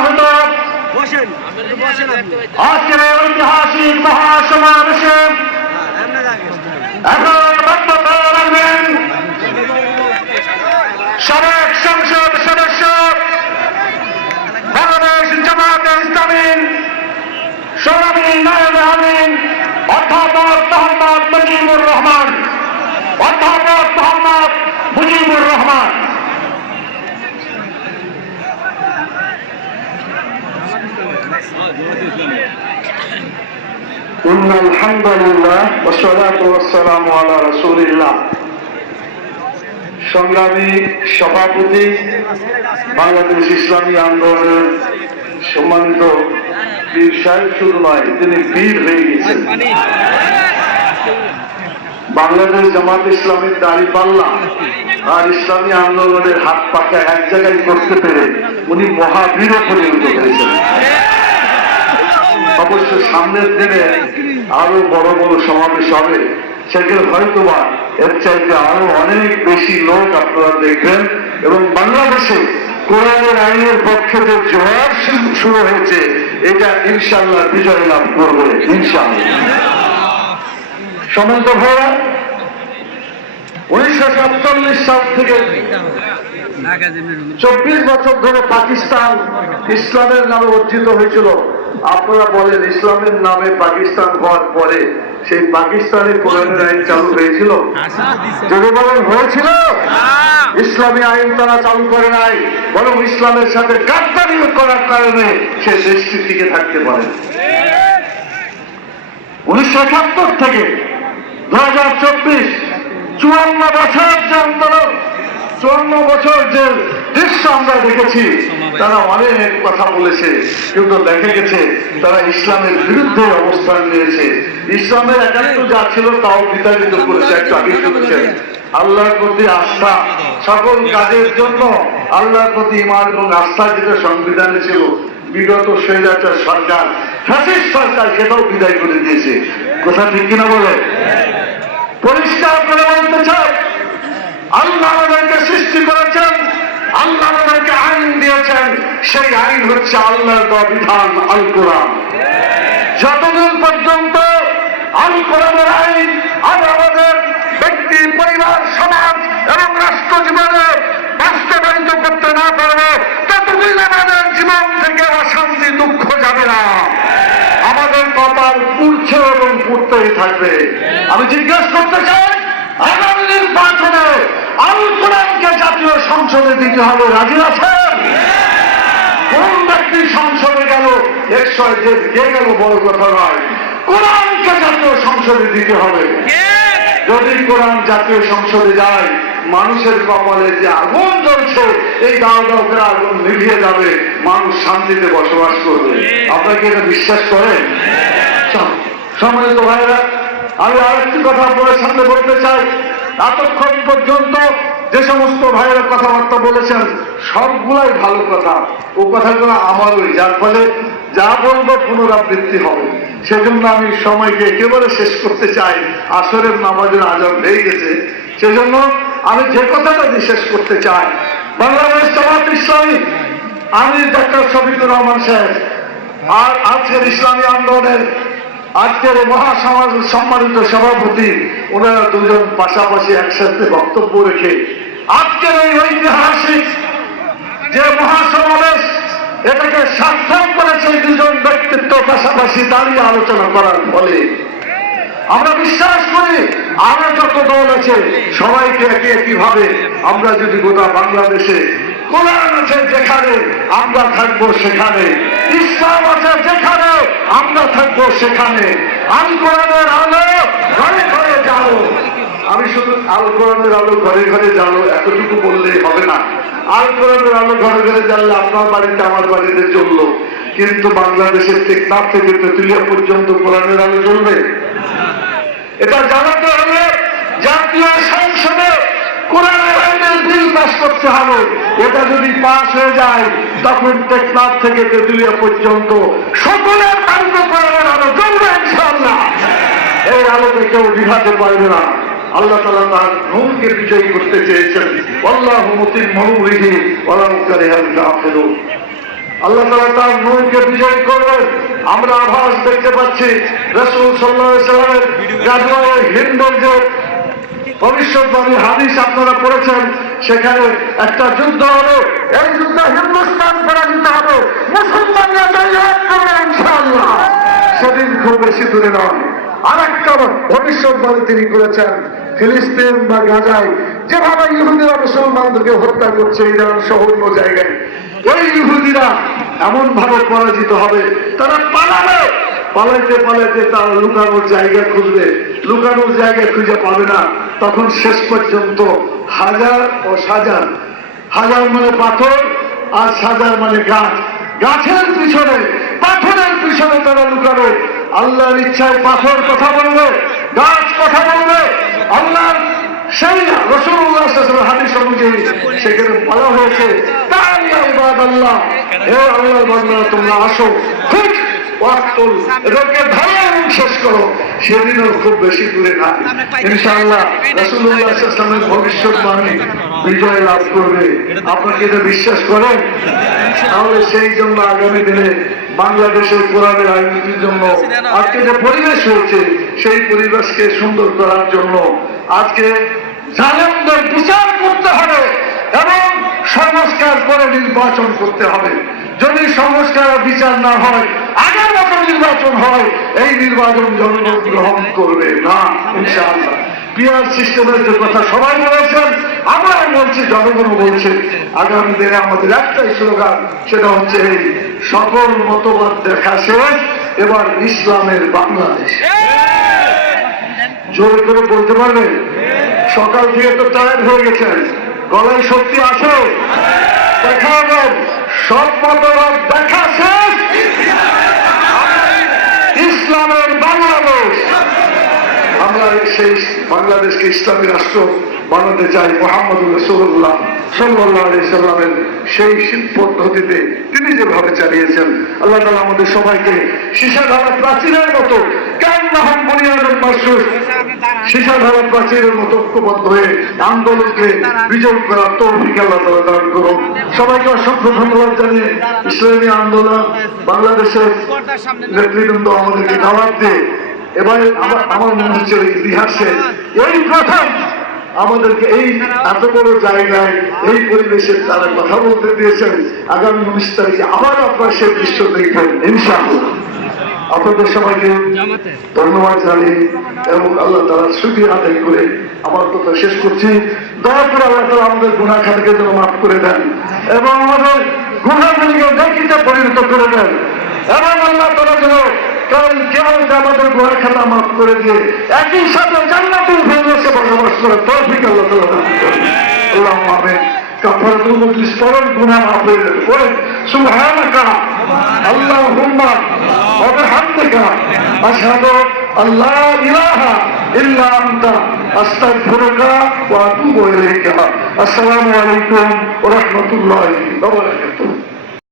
আহত আজকের ঐতিহাসিক মহাসমাবেশে এখন বক্তব্য রাখবেন সাবেক সংসদ সদস্য বাংলাদেশ জামায়াতে ইসলামী সংগ্রামী নায়েব আমির অধ্যাপক মোহাম্মদ মুজিবুর রহমান। অধ্যাপক মোহাম্মদ মুজিবুর রহমান। আলহামদুলিল্লাহ ওয়াসসালাতু ওয়াসসালামু আলা রাসূলিল্লাহ। সংগ্রামী সভাপতি বাংলাদেশ ইসলামী আন্দোলনের সম্মানিত পীর সাহেব শুধু নয়, তিনি পীর হয়ে গেছেন। বাংলাদেশ জামাত ইসলামীর দাঁড়িপাল্লা আর ইসলামী আন্দোলনের হাত পাকা এক জায়গায় করতে পেরে উনি মহাবীরে পরিণত হয়েছেন। অবশ্য সামনের দিনে আরো বড় বড় সমাবেশ হবে, সেখানে হয়তোবা এর চাইতে আরো অনেক বেশি লোক আপনারা দেখবেন এবং বাংলাদেশে কোরআনের আইনের পক্ষে যে জোয়ার শুরু হয়েছে এটা ইনশাআল্লাহ বিজয় লাভ করবে ইনশাআল্লাহ। সম্মানিত ভাইরা, 1947 সাল থেকে 24 বছর ধরে পাকিস্তান ইসলামের নামে অর্জিত হয়েছিল। আপনারা বলেন ইসলামের নামে পাকিস্তান হওয়ার পরে সেই পাকিস্তানের কোরআনের আইন চালু হয়েছিল? যদি বলেন হয়েছিল, ইসলামী আইন তারা চালু করে নাই, বরং ইসলামের সাথে গাদ্দারি করার কারণে সে দেশটি টিকে থাকতে পারে। 1971 থেকে 2024 54 বছর যে আন্দোলন, 54 বছর যে দৃশ্য আমরা দেখেছি, তারা অনেক কথা বলেছে, কিন্তু দেখা গেছে তারা ইসলামের বিরুদ্ধে অবস্থান নিয়েছে। ইসলামের একাত্ম যা ছিল তাও বিতাড়িত করেছে। একটু আগে করেছেন আল্লাহর প্রতি আস্থা, সকল কাজের জন্য আল্লাহর প্রতি ঈমান এবং আস্থা যেটা সংবিধানে ছিল, বিগত স্বৈরাচার সরকার, ফ্যাসিস্ট সরকার সেটাও বিদায় করে দিয়েছে। কথা ঠিক কিনা বলে? পরিষ্কার করে বলতে চাই, আল্লাহ আমাদেরকে সৃষ্টি করেছেন, আল্লাহ আমাদেরকে আইন দিয়েছেন, সেই আইন হচ্ছে আল্লাহর দেওয়া বিধান আল কোরআন। যতদিন পর্যন্ত আল কোরআনের আইন আমাদের ব্যক্তি, পরিবার, সমাজ এবং রাষ্ট্র জীবনে বাস্তবায়িত করতে না পারবে, ততদিন আমাদের জীবন থেকে অশান্তি, দুঃখ যাবে না। আমাদের কপাল পুড়ছে এবং পুড়তেই থাকবে। আমি জিজ্ঞেস করতে চাই, আগামী নির্বাচনে আল কোরআনকে জাতীয় সংসদে দিতে হবে, রাজি আছেন? কোন ব্যক্তি সংসদে গেল, কে গেল বড় কথা নয়, কোরআনকে জাতীয় সংসদে দিতে হবে। যদি কোরআন জাতীয় সংসদে যায়, মানুষের কপালে যে আগুন জ্বলছে, এই দাও দাও করে আগুন নিভিয়ে যাবে, মানুষ শান্তিতে বসবাস করবে। আপনাকে এটা বিশ্বাস করেন? সম্মানিত ভাইরা, আমি আরেকটি কথা আপনাদের সামনে বলতে চাই। এতক্ষণ পর্যন্ত যে সমস্ত ভাইয়েরা কথাবার্তা বলেছেন সবগুলাই ভালো কথা, ও কথাগুলো আমারই, যার ফলে যা বলবো পুনরাবৃত্তি হবে। সেজন্য আমি সময়কে একেবারে শেষ করতে চাই। আসরের নামাজের আজান হয়ে গেছে, সেজন্য আমি যে কথাটা শেষ করতে চাই, বাংলাদেশ জামাত ইসলামী আমির ডাক্তার শফিকুর রহমান সাহেব আর আজকের ইসলামী আন্দোলনের আজকের মহাসমাজ সম্মানিত সভাপতি, ওনারা দুজন পাশাপাশি একসাথে বক্তব্য রেখে আজকের এই ঐতিহাসিক যে মহাসমাবেশ, এটাকে সার্থক করেছে দুজন ব্যক্তিত্ব পাশাপাশি দাঁড়িয়ে আলোচনা করার ফলে। আমরা বিশ্বাস করি আরো যত দল আছে সবাইকে একইভাবে আমরা যদি গোটা বাংলাদেশে কোরআন আছে যেখানে আমরা থাকবো সেখানে, ইসলাম আছে যেখানে আমরা থাকবো সেখানে, আল কোরআনের আলো ঘরে ঘরে জ্বালো। আমি শুধু আল কোরআনের আলো ঘরে ঘরে জ্বালো এতটুকু বললেই হবে না। আল কোরআনের আলো ঘরে ঘরে জ্বাললে আপনার বাড়িতে আমার বাড়িতে চললো, কিন্তু বাংলাদেশের টেকনাফ থেকে তেঁতুলিয়া পর্যন্ত কোরআনের আলো চলবে? এটা জানাতে হলে জাতীয় সংসদে কোরআনের আইনের বিল পাস করতে হবে। এটা যদি পাস হয়ে যায়, তখন টেকনাফ থেকে তেঁতুলিয়া পর্যন্ত সকলের বাড়িতে কোরআনের আলো জ্বলবে ইনশাআল্লাহ। এই আলোতে কেউ বিভাতে পারবে না। আল্লাহ তাআলা তার নূরকে বিজয়ী করতে চেয়েছেন। আল্লাহু মুতিম্মু নূরিহি ওয়ালাউ কারিহাল কাফিরুন। আল্লাহ তাআলা তার নূরকে বিজয় করবেন। আমরা আভাস দেখতে পাচ্ছি রাসূল সাল্লাল্লাহু আলাইহি সাল্লামের গাজওয়ায়ে হিন্দের যে ভবিষ্যৎবাণী হাদিস আপনারা পড়েছেন, সেখানে একটা যুদ্ধ হবে, এই যুদ্ধে হিন্দুস্তান পরাজিত হবে, মুসলমানরা জয়লাভ করবে ইনশাআল্লাহ। সেদিন খুব বেশি দূরে নয়। আর একটা ভবিষ্যৎবাণী তিনি করেছেন, ফিলিস্তিন বা গাজায় যেভাবে ইহুদিরা মুসলমানদেরকে হত্যা করছে ইরান সহ অন্য জায়গায়, ওই ইহুদিরা এমন ভাবে পরাজিত হবে, তারা পালাবে, পালাইতে পালাইতে তারা লুকানোর জায়গা খুঁজবে, লুকানোর জায়গা খুঁজে পাবে না। তখন শেষ পর্যন্ত হাজার ও সাজার, হাজার মানে পাথর আর সাজার মানে গাছ, গাছের পিছনে পাথরের পিছনে তারা লুকাবে। আল্লাহর ইচ্ছায় পাথর কথা বলবে, গাছ কথা বলবে। আল্লাহর সেই রাসূলুল্লাহ সাল্লাল্লাহু আলাইহি ওয়াসাল্লাম হাদিস অনুযায়ী সেখানে বলা হয়েছে, তাআলা ইবাদাল্লাহ, হে আল্লাহর বান্দারা তোমরা আসো, ঠিক ওয়াক্তুল, এদেরকে ধরে এবং শেষ করো। সেদিনও খুব বেশি দূরে না, ইনশাআল্লাহ রাসূলুল্লাহ সাল্লাল্লাহু আলাইহি ওয়াসাল্লামের ভবিষ্যৎবাণী বিজয় লাভ করবে। আপনাকে এটা বিশ্বাস করেন? তাহলে সেই জন্য আগামী দিনে বাংলাদেশের কোরআনের আইনের জন্য আজকে যে পরিবেশ হয়েছে, সেই পরিবেশকে সুন্দর করার জন্য আজকে জালেমদের বিচার করতে হবে এবং সংস্কার করে নির্বাচন করতে হবে। যদি সংস্কার বিচার না হয়, আগের মতো নির্বাচন হয়, এই নির্বাচন জনগণ গ্রহণ করবে না ইনশাআল্লাহ। পিয়ার সিস্টেমের যে কথা সবাই বলেছেন, আমরাও বলছি, জনগণও বলছে। আগামী দিনে আমাদের একটাই স্লোগান, সেটা হচ্ছে এই সকল মতবাদ দেখা শেষ, এবার ইসলামের বাংলাদেশ। জোর করে বলতে পারবে? সকাল থেকে তো টায়ার্ড হয়ে গেছেন, গলায় শক্তি আছে? দেখাবেন সব মতবাদ দেখা শেষ, ইসলামের বাংলাদেশ। আমরা সেই বাংলাদেশকে ইসলামী রাষ্ট্র বানাতে চাই। মুহাম্মদুর রাসূলুল্লাহ সাল্লাল্লাহু আলাইহি সাল্লামের সেই পদ্ধতিতে তিনি যেভাবে চালিয়েছেন, আল্লাহ তাআলা আমাদের সবাইকে সীসাধারা প্রাচীরের মতো, কান্নাহাম বুনিয়ানুল মারসুস, সীসাধারা প্রাচীরের মতো ঐক্যবদ্ধ হয়ে আন্দোলনকে বিজয় করার তৌফিক আল্লাহ তাআলা দান করুন। সবাইকে অসংখ্য ধন্যবাদ জানিয়ে ইসলামী আন্দোলন বাংলাদেশের নেতৃবৃন্দ আমাদেরকে দাওয়াত দিয়ে, এবারে আমার মনে হচ্ছে ইতিহাসে এই প্রথম আমাদেরকে এই এত বড় জায়গায় এই পরিবেশে তারা কথা বলতে দিয়েছেন। আগামী 19 তারিখে আবার আপনার সেই দৃশ্য দেখবেন ইনশাআল্লাহ। আপনাদের সবাইকে ধন্যবাদ জানিয়ে এবং আল্লাহ তাআলার শুকরিয়া আদায় করে আমার কথা শেষ করছি। দয়া করে আল্লাহ তাআলা আমাদের গুনাহ খাতাকে যেন মাফ করে দেন এবং আমাদের গুনাহগুলিকে নেকিতে পরিণত করে দেন, এবং আল্লাহ তাআলা যেন কারণ কিয়ামতে আমাদের গুনাহ খাতা মাফ করে দিয়ে একই সাথে জান্নাতুল ফিরদৌসে বসবাস করার তৌফিক আল্লাহ তাআলা দান করুন। আল্লাহুম্মা আমিন। কাফারাতুল মাজলিস পড়েন, গুনাহ মাফ করে দেন, পড়েন সুবহানাকা আল্লাহুম্মা ওয়া বিহামদিকা আশহাদু আল্লা ইলাহা ইল্লা আনতা আস্তাগফিরুকা ওয়া আতুবু ইলাইকা। আসসালামু আলাইকুম ওয়া রাহমাতুল্লাহি ওয়া বারাকাতুহু।